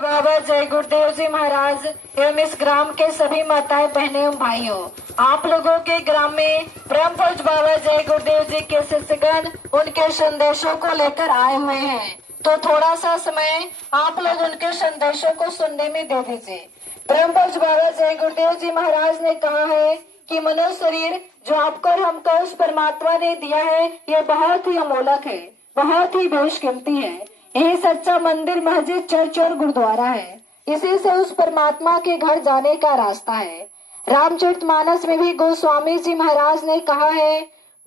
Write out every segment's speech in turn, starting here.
बाबा जय गुरुदेव जी महाराज एवं इस ग्राम के सभी माताएं बहनें एवं भाइयों, आप लोगों के ग्राम में परम पूज्य बाबा जय गुरुदेव जी के शिष्यगण उनके संदेशों को लेकर आए हुए हैं। तो थोड़ा सा समय आप लोग उनके संदेशों को सुनने में दे दीजिए। परम पूज्य बाबा जय गुरुदेव जी महाराज ने कहा है कि मनुष्य शरीर जो आपको और हमको उस परमात्मा ने दिया है, ये बहुत ही अमोलक है, बहुत ही बेशकीमती है। यही सच्चा मंदिर, मस्जिद, चर्च और गुरुद्वारा है। इसी से उस परमात्मा के घर जाने का रास्ता है। रामचरितमानस में भी गोस्वामी जी महाराज ने कहा है,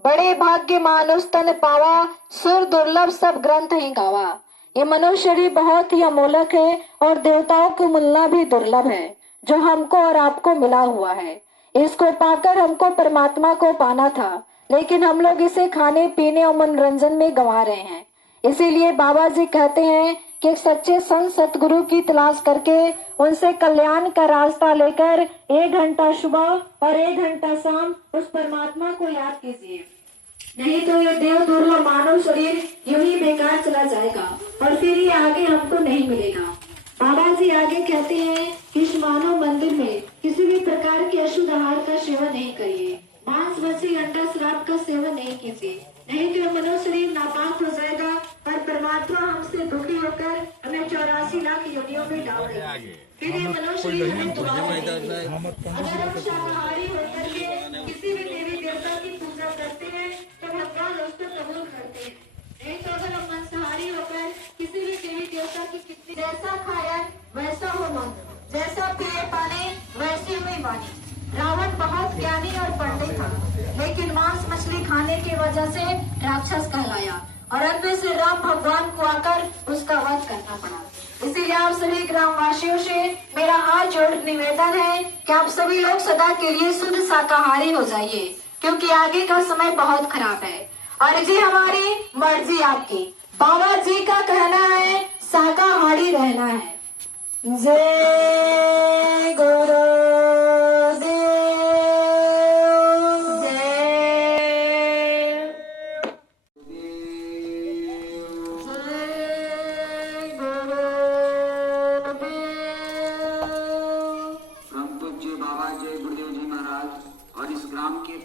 बड़े भाग्य मानुष तन पावा, सुर दुर्लभ सब ग्रंथ ही गावा। ये मनुष्य शरीर बहुत ही अमोलक है और देवताओं को मिलना भी दुर्लभ है, जो हमको और आपको मिला हुआ है। इसको पाकर हमको परमात्मा को पाना था, लेकिन हम लोग इसे खाने पीने और मनोरंजन में गंवा रहे हैं। इसीलिए बाबा जी कहते हैं कि एक सच्चे संत सतगुरु की तलाश करके उनसे कल्याण का रास्ता लेकर 1 घंटा सुबह और 1 घंटा शाम उस परमात्मा को याद कीजिए, नहीं तो ये देव दुर्लभ मानव शरीर यूं ही बेकार चला जाएगा और फिर ये आगे हमको नहीं मिलेगा। बाबा जी आगे कहते हैं कि इस मानव मंदिर में किसी भी प्रकार के अशुद्ध आहार का सेवन नहीं करिए, मांस, मछली, अंडा, शराब का सेवन नहीं कीजिए, नहीं तो मनुष्य शरीर नापाक हो जाएगा और परमात्मा हमसे दुखी होकर हमें 84 लाख योनियों में डाल देगा। फिर ये मनुष्य शरीर हमें दोबारा नहीं मिलेगा। अगर हम शाकाहारी होकर के किसी भी देवी देवता की पूजा करते हैं तो भगवान उसको कबूल करते हैं, नहीं तो अगर हम मांसाहारी होकर किसी भी देवी देवता की कितनी जैसा खाया वैसा हो मन, जैसा पिए पानी वैसी हुई वाणी। रावण बहुत ज्ञानी और पंडित था, लेकिन मांस मछली खाने की वजह से राक्षस कहलाया और अंत में से राम भगवान को आकर उसका वध करना पड़ा। इसीलिए आप सभी ग्रामवासियों से मेरा हाथ जोड़ निवेदन है कि आप सभी लोग सदा के लिए शुद्ध शाकाहारी हो जाइए, क्योंकि आगे का समय बहुत खराब है। और जी हमारी मर्जी आपकी, बाबा जी का कहना है शाकाहारी रहना है। जय गुरु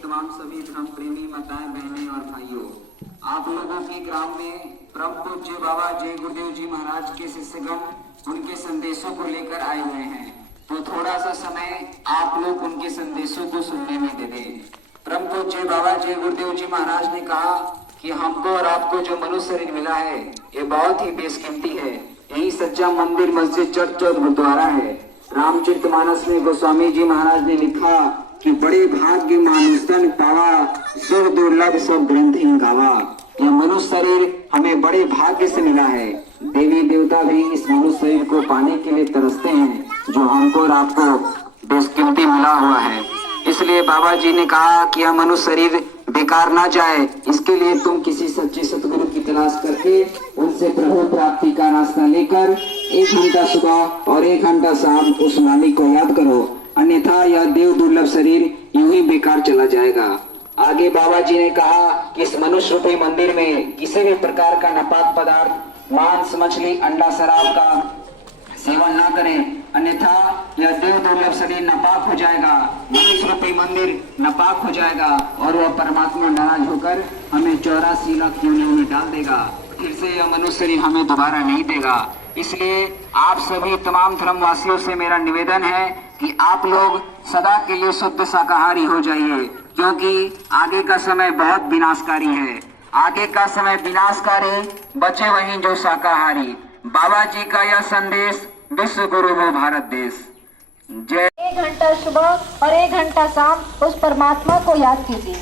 तमाम सभी धर्म प्रेमी माताएं बहनें और भाइयों, आप लोगों के ग्राम में परम पूज्य बाबा जय गुरुदेव जी महाराज के शिष्यगण उनके संदेशों को लेकर आए हुए हैं। तो थोड़ा सा समय आप लोग उनके संदेशों को सुनने में दे दें। परम पूज्य बाबा जय गुरुदेव जी महाराज ने कहा कि हमको और आपको जो मनुष्य शरीर मिला है ये बहुत ही बेशकीमती है। यही सच्चा मंदिर, मस्जिद, चर्च और गुरुद्वारा है। रामचरितमानस में गोस्वामी जी महाराज ने लिखा कि बड़े भाग्य मानुष तन पावा, सुर दुर्लभ सब ग्रंथ ही गावा। यह मनुष्य शरीर हमें बड़े भाग्य से मिला है। देवी देवता भी इस मनुष्य शरीर को पाने के लिए तरसते हैं, जो हमको और आपको बेशकीमती मिला हुआ है। इसलिए बाबा जी ने कहा कि यह मनुष्य शरीर बेकार ना जाए, इसके लिए तुम किसी सच्चे सतगुरु की तलाश करके उनसे प्रभु प्राप्ति का रास्ता लेकर 1 घंटा सुबह और 1 घंटा शाम उस मालिक को याद करो, अन्यथा यह देव दुर्लभ शरीर यूं ही बेकार चला जाएगा। आगे बाबा जी ने कहा कि इस मनुष्य रूपी मंदिर में किसी भी प्रकार का नापाक पदार्थ, मांस, मछली, अंडा, शराब का सेवन न करें, अन्यथा यह देव दुर्लभ शरीर नापाक हो जाएगा, मनुष्य रूपी मंदिर नापाक हो जाएगा और वह परमात्मा नाराज होकर हमें 84 लाख योनियों में डाल देगा। फिर से यह मनुष्य शरीर हमें दोबारा नहीं देगा। इसलिए आप सभी तमाम धर्मवासियों से मेरा निवेदन है कि आप लोग सदा के लिए शुद्ध शाकाहारी हो जाइए, क्योंकि आगे का समय बहुत विनाशकारी है। आगे का समय विनाशकारी, बचे वही जो शाकाहारी। बाबा जी का यह संदेश विश्व गुरु हो भारत देश। जय। 1 घंटा सुबह और 1 घंटा शाम उस परमात्मा को याद कीजिए,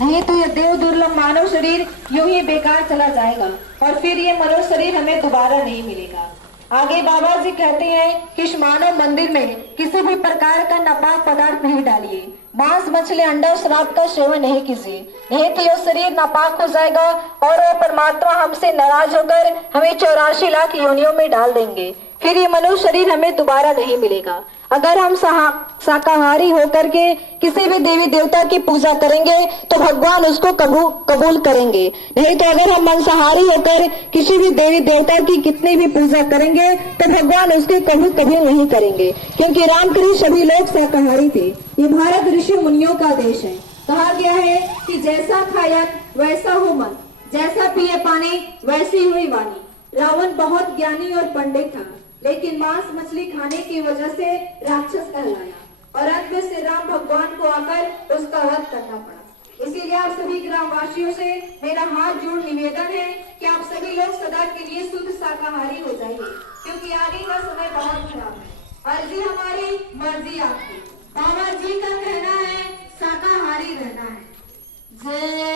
नहीं तो ये देव दुर्लभ मानव शरीर यूं ही बेकार चला जाएगा और फिर ये मनुष्य शरीर हमें दोबारा नहीं मिलेगा। आगे बाबा जी कहते हैं कि इस मानव मंदिर में किसी भी प्रकार का नापाक पदार्थ नहीं डालिए, मांस, मछली, अंडा, शराब का सेवन नहीं कीजिए, नहीं तो यह शरीर नापाक हो जाएगा और वह परमात्मा हमसे नाराज होकर हमें 84 लाख योनियों में डाल देंगे। फिर ये मनुष्य शरीर हमें दोबारा नहीं मिलेगा। अगर हम शाकाहारी होकर के किसी भी देवी देवता की पूजा करेंगे तो भगवान उसको कबूल करेंगे। नहीं तो अगर हम मांसाहारी होकर किसी भी देवी देवता की कितनी भी पूजा करेंगे तो भगवान उसके कबूल नहीं करेंगे, क्योंकि रामकृष्ण सभी लोग शाकाहारी थे। ये भारत ऋषि मुनियों का देश है। कहा गया है कि जैसा खायन वैसा हो मन, जैसा पिए पानी वैसी हुई वाणी। रावण बहुत ज्ञानी और पंडित था, लेकिन मांस मछली खाने की वजह से राक्षस कहलाया और अंत में श्री राम भगवान को आकर उसका वध करना पड़ा। इसीलिए आप सभी ग्रामवासियों से मेरा हाथ जोड़ निवेदन है कि आप सभी लोग सदा के लिए शुद्ध शाकाहारी हो जाइए, क्योंकि आगे का समय बहुत खराब है। अर्जी हमारी, मर्जी आपकी। बाबा जी का कहना है शाकाहारी रहना है। जय